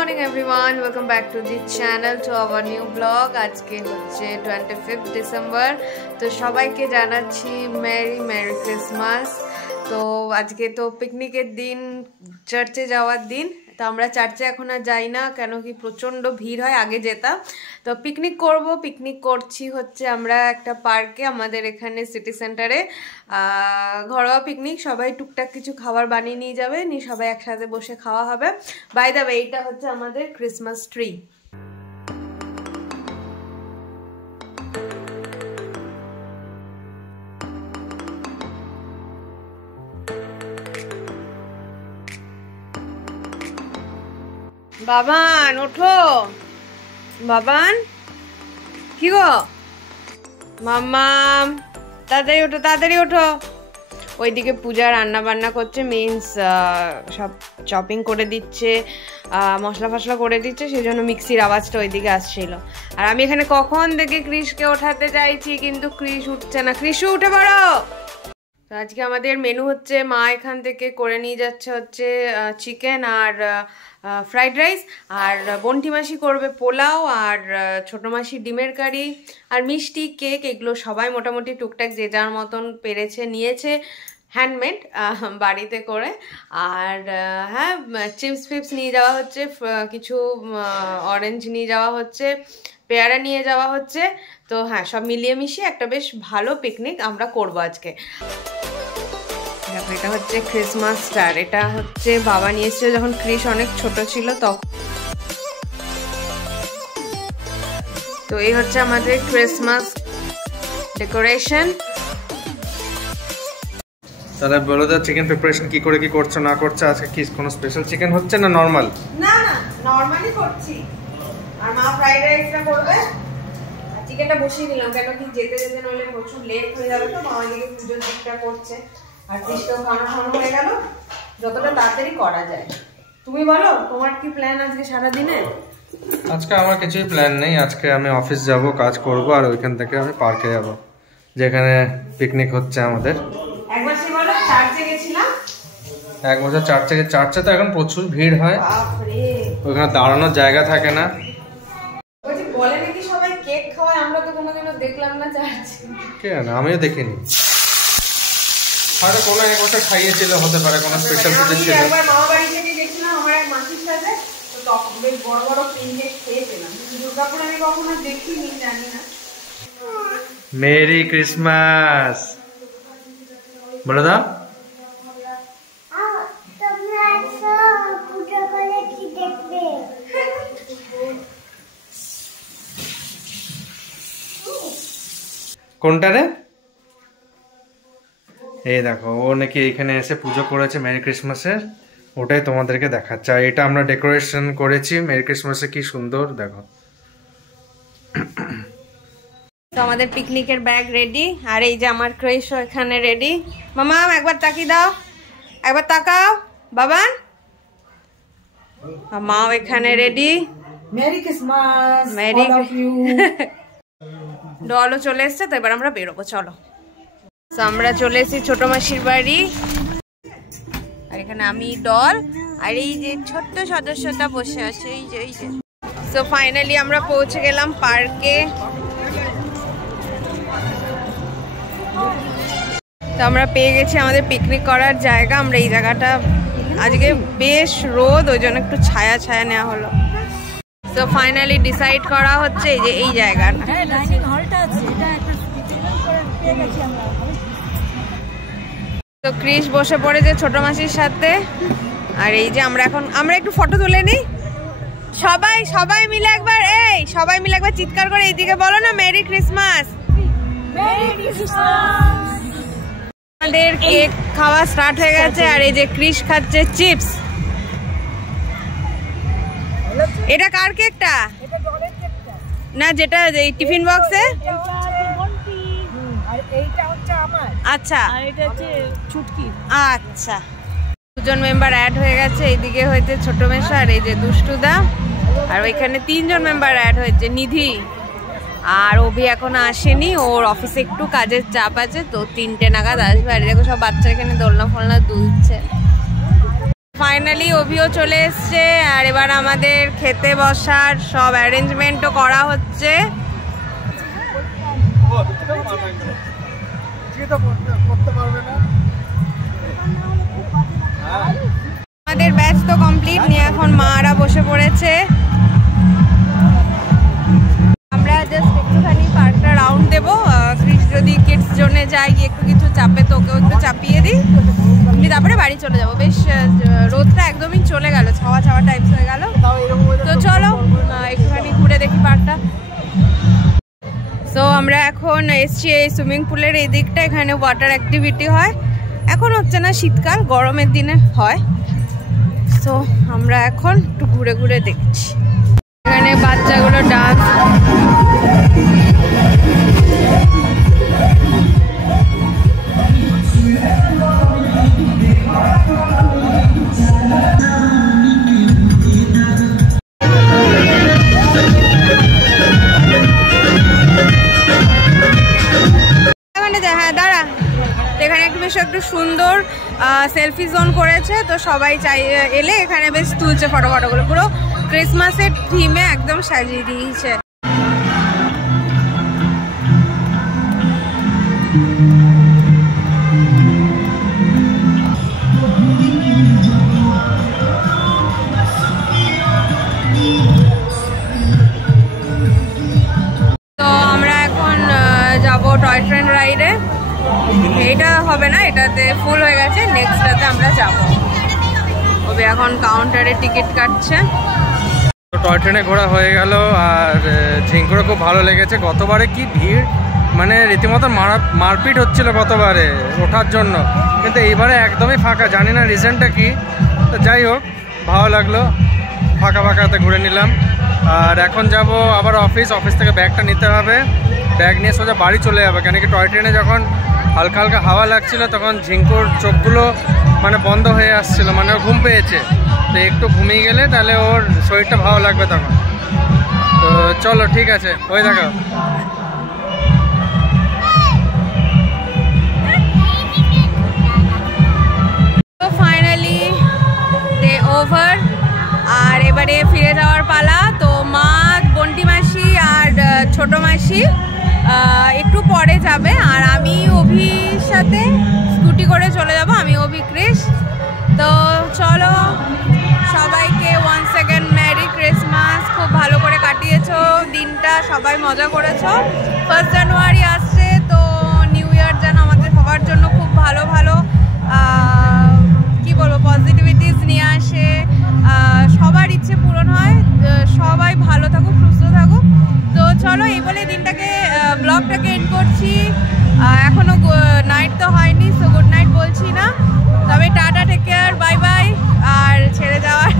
morning everyone, welcome back to the channel to our new vlog. আজকে হচ্ছে 25th December, তো সবাইকে জানাচ্ছি মেরি ক্রিসমাস। তো আজকে তো পিকনিকের দিন, চার্চে যাওয়ার দিন। তো আমরা চার্চে এখন আর যাই না, কেন কি প্রচণ্ড ভিড় হয়, আগে যেতাম। তো পিকনিক করছি হচ্ছে আমরা একটা পার্কে, আমাদের এখানে সিটি সেন্টারে। ঘরোয়া পিকনিক, সবাই টুকটাক কিছু খাবার বানিয়ে নিয়ে যাবে, নিয়ে সবাই একসাথে বসে খাওয়া হবে। বাই দ্য ওয়ে, এইটা হচ্ছে আমাদের ক্রিসমাস ট্রি। বাবান ওঠো, বাবান কি গো, মাম্মাম তাড়াতাড়ি ওঠো। ওইদিকে পূজা রান্না বান্না করছে, মিন্স সব চপিং করে দিচ্ছে, মশলা ফসলা করে দিচ্ছে, সেই জন্য মিক্সির আওয়াজটা ওইদিকে আসছিল। আর আমি এখানে কখন থেকে ক্রিশকে ওঠাতে চাইছি, কিন্তু ক্রিশ উঠছে না। ক্রিশু উঠে পড়ো। তো আজকে আমাদের মেনু হচ্ছে, মা এখান থেকে করে নিয়ে যাচ্ছে হচ্ছে চিকেন আর ফ্রাইড রাইস, আর বন্টি মাসি করবে পোলাও, আর ছোটো মাসি ডিমের কারি, আর মিষ্টি, কেক, এগুলো সবাই মোটামুটি টুকটাক যে যার মতন পেরেছে নিয়েছে, হ্যান্ডমেড বাড়িতে করে। আর হ্যাঁ, চিপস ফিপস নিয়ে যাওয়া হচ্ছে, কিছু অরেঞ্জ নিয়ে যাওয়া হচ্ছে, পেয়ারা নিয়ে যাওয়া হচ্ছে। তো হ্যাঁ, সব মিলিয়ে মিশিয়ে একটা বেশ ভালো পিকনিক আমরা করবো আজকে। দেখো, এটা হচ্ছে ক্রিসমাস স্টার। এটা হচ্ছে বাবা নিয়ে এসেছিল যখন ক্রিস অনেক ছোট ছিল তখন। তো এই হচ্ছে আমাদের ক্রিসমাস ডেকোরেশন। তাহলে বলো তো, চিকেন প্রিপারেশন কি করছো না করছো? আজকে কি কোনো স্পেশাল চিকেন হচ্ছে না নরমাল? না, নরমালি করছি। আর মা ফ্রাইড রাইসটা করবে, আর চিকেনটা বসিয়ে দিলাম, কেন কি যেতে নইলে প্রচুর লেট হয়ে যাবে। তো মা এদিকে পুজোর দিকটা করছে, আর কৃষ্ণ খানো হয়ে গেল, যতটা তাড়াতাড়ি করা যায়। তুমি বলো, তোমার কি প্ল্যান আজকে সারাদিনে? আজকে আমার কিছুই প্ল্যান নেই। আজকে আমি অফিস যাব, কাজ করব, আর ওইখান থেকে আমি পার্কে যাব, যেখানে পিকনিক হচ্ছে আমাদের। একবার সে বলো, চার্চে গেছিলাম। এক বছর চার্চে তো এখন প্রচুর ভিড় হয়, ওইখানে দাঁড়ানোর জায়গা থাকে না। বলে নাকি সবাই কেক খাওয়ায়, আমরা তো কোনোদিনও দেখলাম না চার্চে। কেন, আমিও দেখিনি। হয়তো কোনো এক বছর খাইয়েছিল, হতে পারে কোনো স্পেশাল কিছু ছিল। একবার মামা বাড়ি থেকে গেছিলাম আমার এক মাসির সাথে, তো তখন বেশ বড় বড় ক্রিম কেক খেয়েছিলাম। দুর্গাপুর আমি কখনো দেখিনি, জানি না। মেরি ক্রিসমাস বলে দাও। কোনটা রে? এই দেখো, ও নাকি এখানে এসে পুজো করেছে মেরি ক্রিসমাসের, ওটাই তোমাদেরকে দেখাচ্ছে। আর এটা আমরা ডেকোরেশন করেছি মেরি ক্রিসমাসে, কি সুন্দর দেখো। তো আমাদের পিকনিকের ব্যাগ রেডি, আর এই যে আমার ক্রিশও এখানে রেডি। মামা একবার তাকিয়ে দাও, একবার তাকাও বাবান। মাও এখানে রেডি। Merry Christmas. মেরি ডলও চলে এসছে, তো এবার আমরা বেরোবো, চলো। তো আমরা চলে এসেছি ছোট মাসির বাড়ি, আর এখানে আমি, ডল, আর এই যে ছোট্ট সদস্যটা বসে আছে, এই যে। তো ফাইনালি আমরা পৌঁছে গেলাম পার্কে। তো আমরা পেয়ে গেছি আমাদের পিকনিক করার জায়গা। আমরা এই জায়গাটা, আজকে বেশ রোদ, ওই জন্য একটু ছায়া নেওয়া হলো। তো ফাইনালি ডিসাইড করা হচ্ছে এই যে এই জায়গাটা। তো ক্রিশ বসে পড়েছে ছোট মাসির সাথে, আর এই যে আমরা একটু ফটো তুলে নিই সবাই মিলে একবার। সবাই মিলে একবার চিৎকার করে এইদিকে বলো না, মেরি ক্রিসমাস। আমাদের কেক খাওয়া স্টার্ট হয়ে গেছে, আর এই যে ক্রিশ খাচ্ছে চিপস। এটা কার কেকটা? না, যেটা এই টিফিন বক্সে। আচ্ছা, আচ্ছা, দুজন মেম্বার অ্যাড হয়ে গেছে। এইদিকে হয়েছে ছোট মেশো, আর এই যে দুষ্টুদা, আর ওইখানে 3 জন মেম্বার অ্যাড হয়েছে, নিধি আর অভি এখনো আসেনি, ওর অফিসে একটু কাজের চাপ আছে, তো 3টে নাগাদ আসবে। আর দেখো সব বাচ্চা এখানে দোলনা ফোলনা দুলছে। ফাইনালি অভিও চলে এসছে আর এবার আমাদের খেতে বসার সব অ্যারেঞ্জমেন্টও করা হচ্ছে। আমাদের ব্যাচ তো কমপ্লিট নিয়ে এখন মারা বসে পড়েছে। আমরা জাস্ট একটুখানি পার্কটা রাউন্ড দেবো। ক্রিস যদি কিডস জোনে যায় গিয়ে একটু কিছু চাপে তো ওকেও একটু চাপিয়ে দিই, তারপরে বাড়ি চলে যাবো। বেশ রোদটা একদমই চলে গেল, ছাওয়া ছাওয়া টাইপস হয়ে গেল। তো চলো একটুখানি ঘুরে দেখি পার্কটা। তো আমরা এখন এসছি এই সুইমিং পুলের এই দিকটা, এখানে ওয়াটার অ্যাক্টিভিটি হয়। এখন হচ্ছে না, শীতকাল, গরমের দিনে হয়। তো আমরা এখন একটু ঘুরে ঘুরে দেখছি। এখানে বাচ্চাগুলো ডান্স, হ্যাঁ দাঁড়া, এখানে একটু বেশ একটু সুন্দর সেলফি জোন করেছে। তো সবাই চাই এলে এখানে বেশ তুলছে ফটোগুলো, পুরো ক্রিসমাসের থিমে একদম সাজিয়ে দিয়েছে। তো আমরা এখন যাব টয় ট্রেন রাইডে। এটা হবে না, এটাতে ফুল হয়ে গেছে, নেক্সটটাতে আমরা যাব। ওবে এখন কাউন্টারে টিকিট কাটছে। টয় ট্রেনে ঘোরা হয়ে গেল আর ঝিঙ্কুরও খুব ভালো লেগেছে। গতবারে কি ভিড়, মানে রীতিমতো মারপিট হচ্ছিল গতবারে ওঠার জন্য, কিন্তু এইবারে একদমই ফাঁকা। জানি না রিজনটা কি, তো যাই হোক ভালো লাগলো, ফাঁকা ফাঁকাতে ঘুরে নিলাম। আর এখন যাব আবার অফিস থেকে ব্যাগটা নিতে হবে। ব্যাগ নিয়ে সোজা বাড়ি চলে যাবে, কেন কি টয় ট্রেনে যখন হালকা হালকা হাওয়া লাগছিল তখন ঝিঙ্কুর চোখগুলো মানে বন্ধ হয়ে আসছিল, মানে ঘুম পেয়েছে। তো একটু ঘুমিয়ে গেলে তাহলে ওর শরীরটা ভালো লাগবে তখন। তো চলো ঠিক আছে, ওই দেখো। তো ফাইনালি ডে ওভার, আর এবারে ফিরে যাওয়ার পালা। তো মা, বন্টি মাসি আর ছোট মাসি একটু পরে যাবে, আর আমি অভির সাথে স্কুটি করে চলে যাব, আমি অভি ক্রিস। তো চলো সবাইকে ওয়ান্স অ্যাগেন মেরি ক্রিসমাস। খুব ভালো করে কাটিয়েছো দিনটা, সবাই মজা করেছো। 1 জানুয়ারি আসছে, তো নিউ ইয়ার যেন আমাদের সবার জন্য খুব ভালো ভালো কি বলবো পজিটিভিটিস নিয়ে আসে, সবার ইচ্ছে পূরণ হয়, সবাই ভালো থাকুক, সুস্থ থাকুক। তো চলো এই বলে দিনটাকে ব্লগটাকে এন্ড করছি। এখনো নাইট তো হয়নি, সো গুড নাইট বলছি না, তবে tata, take care, bye bye. আর ছেড়ে যাওয়ার